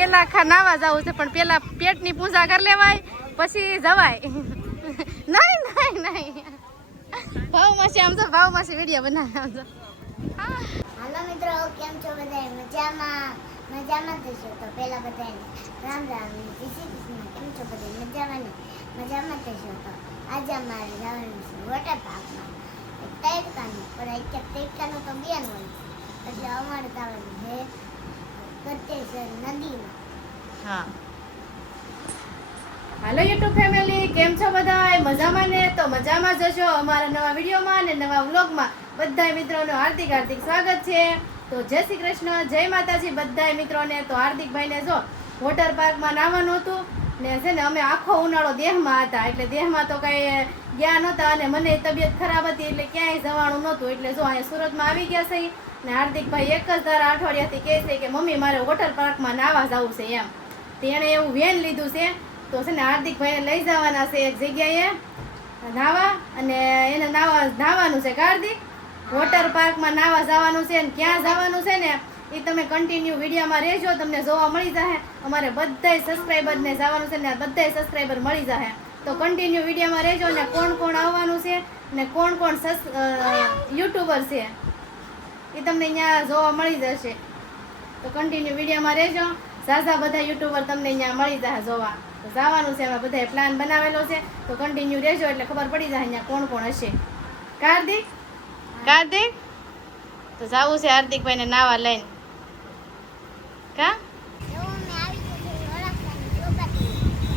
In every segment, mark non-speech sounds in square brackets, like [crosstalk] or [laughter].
પેલા ખા નાવા જવું છે, પણ પેલા પેટની પૂજા કરી લેવાય, પછી જવાય. નહીં નહીં નહીં. ભાવ માસી આમ તો ભાવ માસી વીડિયો બનાવે આમ તો હાલો મિત્રો, કેમ છો બધા મજામાં? મજામાં છો તો પહેલા બધાને રામ રામ, જય શ્રી કેમ છો બધા મજામાં મજામાં છો તો? આજે અમારે જવાનું છે વોટર પાર્કમાં એક તૈરકાનું પણ એક તૈરકાનું તો બેન હોય એટલે અમારે જવાનું છે હા. હાલો યુટ્યુબ ફેમિલી કેમ છો બધા મજામાં ને? તો મજામાં જશો અમારા નવા વિડીયોમાં અને નવા વ્લોગમાં. બધા મિત્રોનું હાર્દિક હાર્દિક સ્વાગત છે. તો જય શ્રી કૃષ્ણ જય માતાજી બધા મિત્રોને. તો હાર્દિકભાઈને જો વોટર પાર્કમાં નાવાનું હતું ને છે ને અમે આખો ઉનાળો દેહમાં હતા. એટલે દેહમાં તો કાંઈ ગયા નહોતા અને મને તબિયત ખરાબ હતી એટલે ક્યાંય જવાનું નહોતું. એટલે જો અહીંયા સુરતમાં આવી ગયા છે. ને હાર્દિકભાઈ એક જ ધારા અઠવાડિયાથી કહે છે કે, મમ્મી, મારે વોટર પાર્કમાં નાવા જવું છે એમ. તેણે એવું વેન લીધું છે. તો છે ને હાર્દિકભાઈને લઈ જવાના છે એક જગ્યાએ નાવા અને એને નાવા નાવાનું છે હાર્દિક? વોટર પાર્કમાં નાવા જવાનું છે અને ક્યાં જવાનું છે ને, એ તમે કન્ટિન્યુ વિડીયોમાં રહેજો, તમને જોવા મળી જશે અમારે બધાય સબસ્ક્રાઈબરને જવાનું છે ને બધાય સબસ્ક્રાઈબર મળી જશે તો કન્ટિન્યુ વિડીયોમાં રહેજો ને કોણ કોણ આવવાનું છે ને કોણ કોણ યુટ્યુબર છે. એ તમને અહીંયા જોવા મળી જશે. તો કન્ટિન્યુ વિડીયોમાં રહેજો. ઝાઝા બધા યુટ્યુબર તમને અહીંયા મળી જશે જોવા. તો જવાનું છે, એમાં બધાએ પ્લાન બનાવેલો છે. તો કન્ટિન્યુ રહેજો એટલે ખબર પડી જાય અહીંયા કોણ કોણ હશે. કાર્તિક? કાર્તિક? તો જવું છે હાર્દિકભાઈને નાવા લઈને. કા?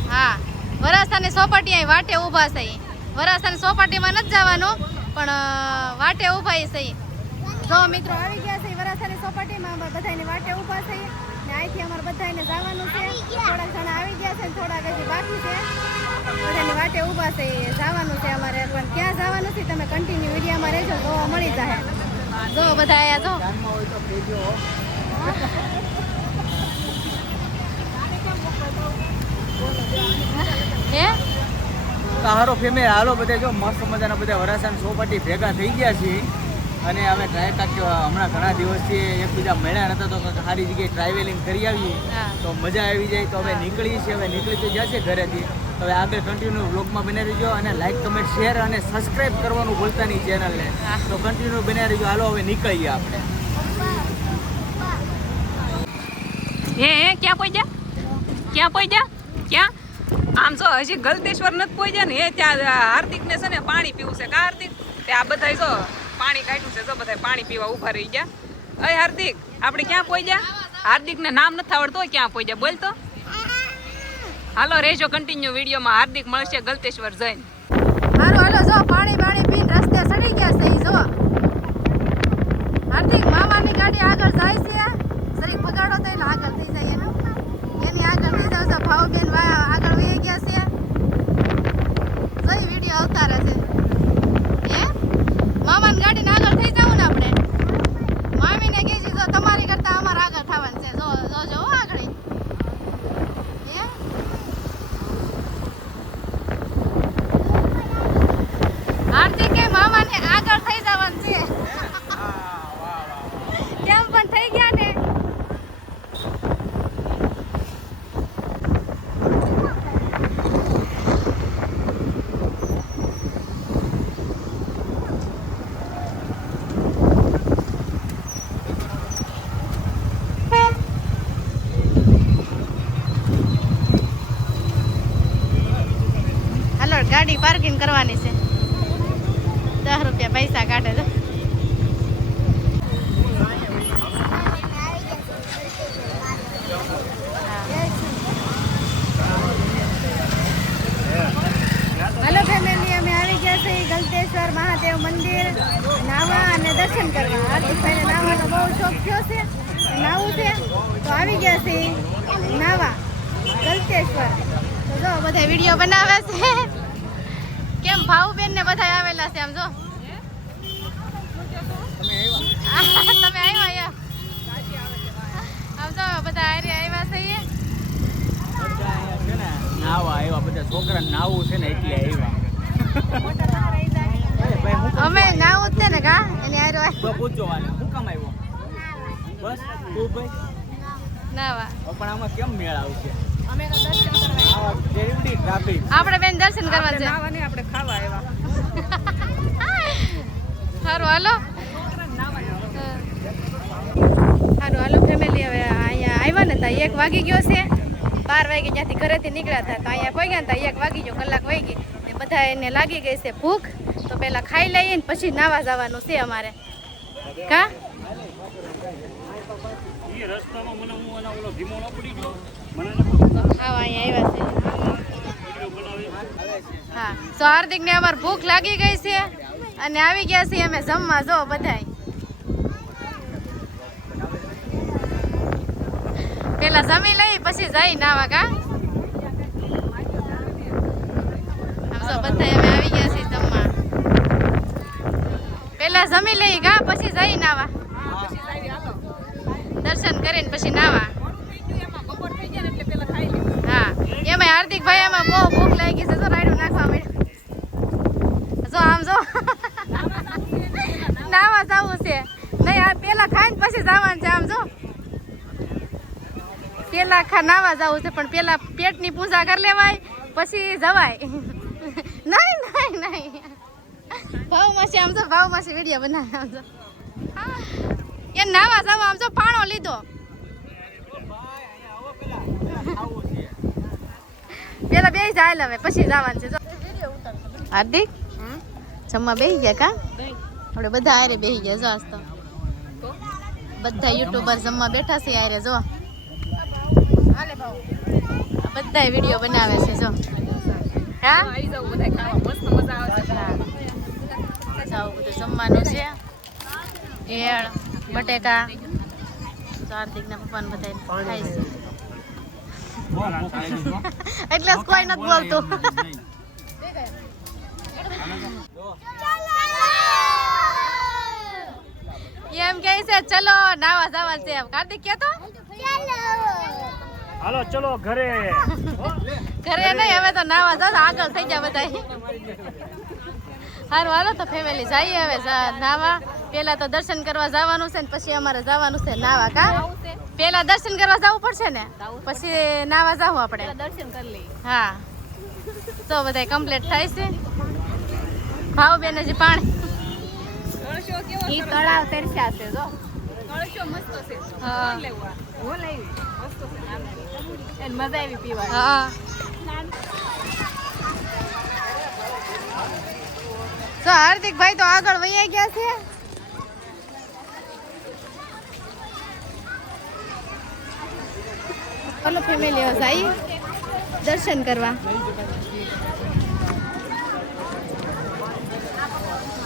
હા. વરાસાની સોપાટી અહીં વાટે ઊભા છે. વરાસાની સોપાટીમાં નથી જવાનું, પણ વાટે ઊભા છે જો મિત્રો આવી ગયા છે વરાછાની સોપાટીમાં. અમારે બધાને વાટે ઊભા છે. ને અહીંથી અમારે બધાને જવાનું છે. થોડાક જણા આવી ગયા છે થોડાક હજી બાકી છે. બધાની વાટે ઊભા છે. જવાનું છે અમારે. પણ ક્યાં જવાનું છે તમે કન્ટિન્યુ વિડીયોમાં રહેજો. જોવા મળી જાય. જો બધા આયા તો હારો ફેમે હાલો બધા જો, મસ્ત મજાના બધા વરાસાની સોપાટી ભેગા થઈ ગયા છીએ. અને અમે ટ્રાય હમણાં ઘણા દિવસથી એકબીજા મળ્યા નતા તો સારી જગ્યાએ ટ્રાવેલિંગ કરી આવીએ. તો મજા આવી જાય તો હવે નીકળીએ છીએ. હવે નીકળી તો જશે ઘરેથી. હવે આગળ કન્ટિન્યુ બ્લોગમાં બને રહીજો અને લાઈક કમેન્ટ શેર અને સબસ્ક્રાઇબ કરવાનું ભૂલતા નહીં ચેનલને. તો કન્ટિન્યુ બને રહીજો. હાલો હવે નીકળીએ આપણે. હે હે ક્યાં પહોંચ્યા ક્યાં પહોંચ્યા ક્યાં? આમ જો હજી ગલતેશ્વર નથી પહોંચ્યા ને એ ત્યાં હાર્દિકને છે ને પાણી પીવું છે. કા હાર્દિક? તે આ બધા જો પાણી કાઢ્યું છે, જો બધા પાણી પીવા ઊભા રહી ગયા. અય હાર્દિક, આપણે ક્યાં પહોંચ્યા હાર્દિકને નામ નથી આવડતો ક્યાં પહોંચ્યા બોલ તો. હાલો, રહેજો કન્ટિન્યુ વિડીયોમાં. હાર્દિક મળશે ગલતેશ્વર જૈન હાલો હાલો, જો, પાણી પાણી પીને રસ્તે સડી ગયા છે જો. હાર્દિક, મામાની ગાડી આગળ જાય છે. સરી પગાડો તો એને આગળ થઈ જાય એનો. એની આગળ થઈ જાવ ભાવ બેન આગળ વહી ગયા છે. સહી વીડિયો અવતારે છે મામાની ગાડીને આગળ થઈ જાવ ને આપણે મામીને કહેજે જો તમારી કરતા અમારે આગળ થવાનું છે જો જો જો હો આગળ હે હાર્દિકે મામાને આગળ થઈ જવાનું છે કેમ પણ થઈ ગયા ને હાલો ગાડી કરવાની છે. દસ રૂપિયા પૈસા કાઢે છે. ગલતેશ્વર મહાદેવ મંદિર. નાવા અને દર્શન કરવા. હાર્દિકભાઈને નાવાનો બહુ શોખ થયો છે. નાવું છે, તો આવી ગયા છે નાવા, ગલતેશ્વર. તો જો, બધા વીડિયો બનાવે છે. કેમ ભાવબેન ને બધા આવેલા છે આમ જો. તમે આવ્યા? [laughs] આમ તો બધા હારે આવ્યા છે નાવા આવ્યા બધા છોકરા નાવું છે ને એટલે આવ્યા અમે નાવું છે ને કા? એની હારે તો પૂછજો વાને હું કામ આવ્યો? બસ તું ભાઈ? નાવા. પણ આમાં કેમ મેળ આવશે? આપણે બેન દર્શન કરવા છે આપણે ખાવા આવ્યા. [laughs] સારું હાલો. સારું હાલો ફેમિલી હવે અહીંયા આવ્યા ને ત્યાં એક વાગી ગયો છે. બાર વાગે ત્યાંથી ઘરેથી નીકળ્યા હતા. તો અહીંયા કોઈ ગયા ત્યાં એક વાગી ગયો કલાક વાગી. ને બધા એને લાગી ગઈ છે ભૂખ. તો પહેલાં ખાઈ લઈએ ને પછી નાવા જવાનું છે અમારે. કા? ખાવા અહીંયા આવ્યા છે. હા, તો હાર્દિકને અમારે ભૂખ લાગી ગઈ છે અને આવી ગયા છીએ અમે જમવા, જો બધાય. પેલા જમી લઈ, પછી જઈ નાવા કા જો બધાય અમે આવી ગયા છીએ જમવા. પેલા જમી લઈ કા પછી જઈ નાવા. દર્શન કરીને પછી નાવા એમાં બપોર થઈ ગયા ને એટલે પેલા ખાઈ લીધું હા હાર્દિક હાર્દિકભાઈ એમાં બહુ ભૂખ લાગી છે. તો રાયડું નાખવા મળ્યું. જો આમ જો. નાવા જવું છે. નહીં, આ પેલા ખાઈને પછી જવાનું છે આમ જો. પેલા ખા નાવા જવું છે, પણ પેલા પેટની પૂજા કરી લેવાય, પછી જવાય. નહીં નહીં નહીં. ભાવ માસી આમ જો ભાવ માસી વીડિયો બનાવે આમ જો. એ નાવા જવા આમ જો, પાણો લીધો. પેલા બે જાય હવે પછી જવાનું છે. હાર્દિક? જમવા બેસી ગયા કા? આપણે બધા આરે બેસી ગયા જો આજ તો. બધા યુટ્યુબર જમવા બેઠા છે આરે જો. આ બધા વીડિયો બનાવે છે જો. હા? આવી જાવ બધા ખાવા. મસ્ત મજા આવશે જાવ બધું જમવાનું છે. એળ બટેકા. હાર્દિક ના પપ્પાને બધા ખાય છે. એટલે કોઈ નથી બોલતું. એમ કે છે ચલો નાવા જવા છે. કાર્તિક કે તો? હાલો ચલો ઘરે. ઘરે નહીં હવે તો નાવા જાવ આગળ થઈ જાય બધા હારું હાલો તો ફેમિલી જઈએ હવે નાવા. પેલા તો દર્શન કરવા જવાનું છે ને પછી અમારે જવાનું છે નાવા કા? પેલા દર્શન કરવા જવું પડશે ને? પછી નાવા જવું આપણે. દર્શન કરી લઈએ. હા. તો બધા કમ્પ્લીટ થાય છે. ભાવ બેન હજી પાણી. તળાવ તરસ્યા છે જો. મજા આવી પીવાની. હા. તો હાર્દિક ભાઈ તો આગળ વૈયા ગયા છે. ચલો ફેમિલી હવે જઈએ દર્શન કરવા.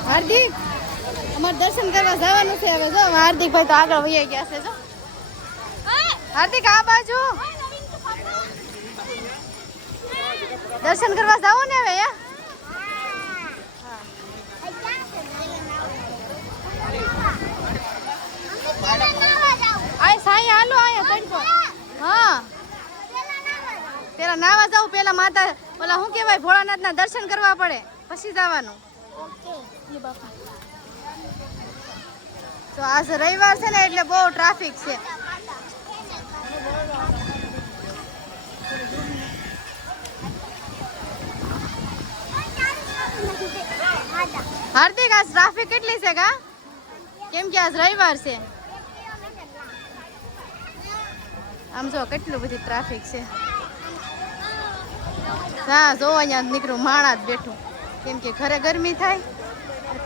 હાર્દિક અમારે દર્શન કરવા જવાનું છે હવે જો. હાર્દિક ભાઈ તો આગળ વૈયા ગયા છે જો. હાર્દિક આ બાજુ. દર્શન કરવા જાવ ને હવે યા. આ સાઈ હાલો આયા તડકો હા. નાવા જાવ પેલા માતા, ઓલા શું કહેવાય, ભોળાનાથના દર્શન કરવા પડે. પછી જવાનું. તો આજે રવિવાર છે ને એટલે બહુ ટ્રાફિક છે. હાર્દિક, આજ ટ્રાફિક કેટલી છે કા કેમ કે આજ રવિવાર છે. આમ જો કેટલું બધી ટ્રાફિક છે. હા જો અહીંયા નીકળું, માણા જ બેઠું. કેમ કે ઘરે ગરમી થાય,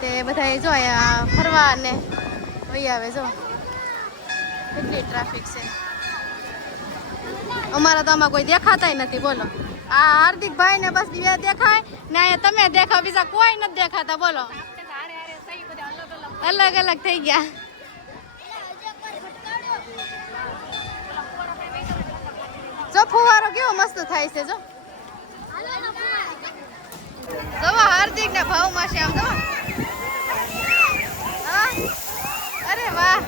તે બધા જો અહીંયા ફરવા ને વહી આવે જો. કેટલી ટ્રાફિક છે. અમારા તો આમાં કોઈ દેખાતાય નથી, બોલો. આ હાર્દિક ભાઈ ને બસ બીજા દેખાય, ને અહીંયા તમે દેખાવ, બીજા કોઈ નથી દેખાતા, બોલો. અલગ અલગ થઈ ગયા. જો ફુવારો કેવો મસ્ત થાય છે, જો. જવા હાર્દિક ના ભાવમાં શ્યામ જવા? અરે વાહ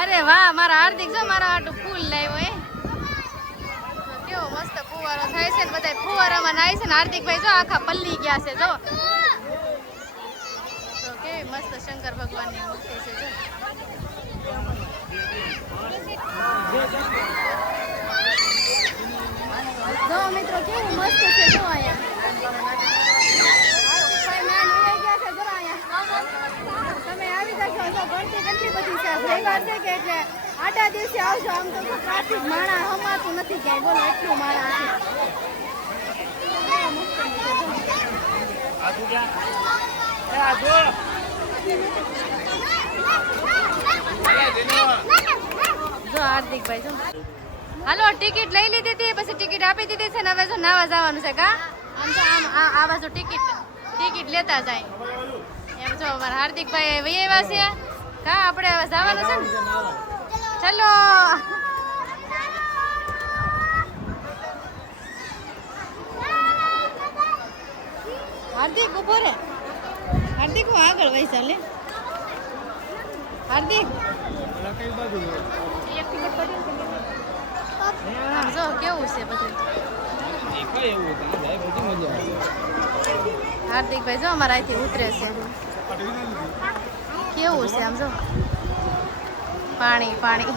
અરે વાહ, મારા હાર્દિક જો મારા આટલું ફૂલ લાવ્યો એ કેવો મસ્ત ફુવારો થાય છે ને બધા ફુવારામાં નાય છે ને હાર્દિકભાઈ જો આખા પલ્લી ગયા છે, જો. તો કેવી મસ્ત શંકર ભગવાનની મૂર્તિ છે જો મિત્રો, કેવું મસ્ત છે, જો અહીંયા ભાઈ મેન ઉડાઈ ગયા છે જો અહીંયા તમે આવી તો કેટલી છે? રવિવાર છે કે એટલે આટા દિવસે આવશો આમ તો ટ્રાફિક માણા હમાતું નથી ક્યાંય. બોલો, એટલું માણા છે. જો હાર્દિકભાઈ, જો. હાલો, ટિકિટ લઈ લીધી હતી, પછી ટિકિટ આપી દીધી છે ને હવે જો નાવા જવાનું છે, કા? આમ તો આમ, આ બાજુ ટિકિટ ટિકિટ લેતા જાય. એમ જો હાર્દિકભાઈ આવ્યા છે. કા, આપણે હવે જવાનું છે ને? ચલો. હાર્દિક ઊભો રે. હાર્દિક, હું આગળ વહી ચાલે હાર્દિક. જો, કેવું છે બધું? હાર્દિક હાર્દિકભાઈ, જો અમારા અહીંથી ઉતરે છે. કેવું છે આમ જો? પાણી પાણી.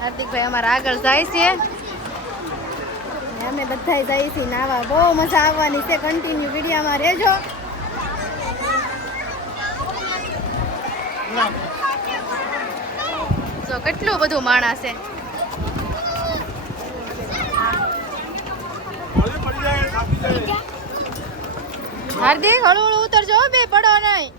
હાર્દિકભાઈ અમારા આગળ જાય છે. અમે બધા જઈએ છીએ નાવા. બહુ મજા આવવાની છે. કન્ટિન્યુ વિડીયામાં રહેજો. જો કેટલું બધું માણસ છે. હાર્દિક હળવું હળવું ઉતરજો બે પડો નહીં.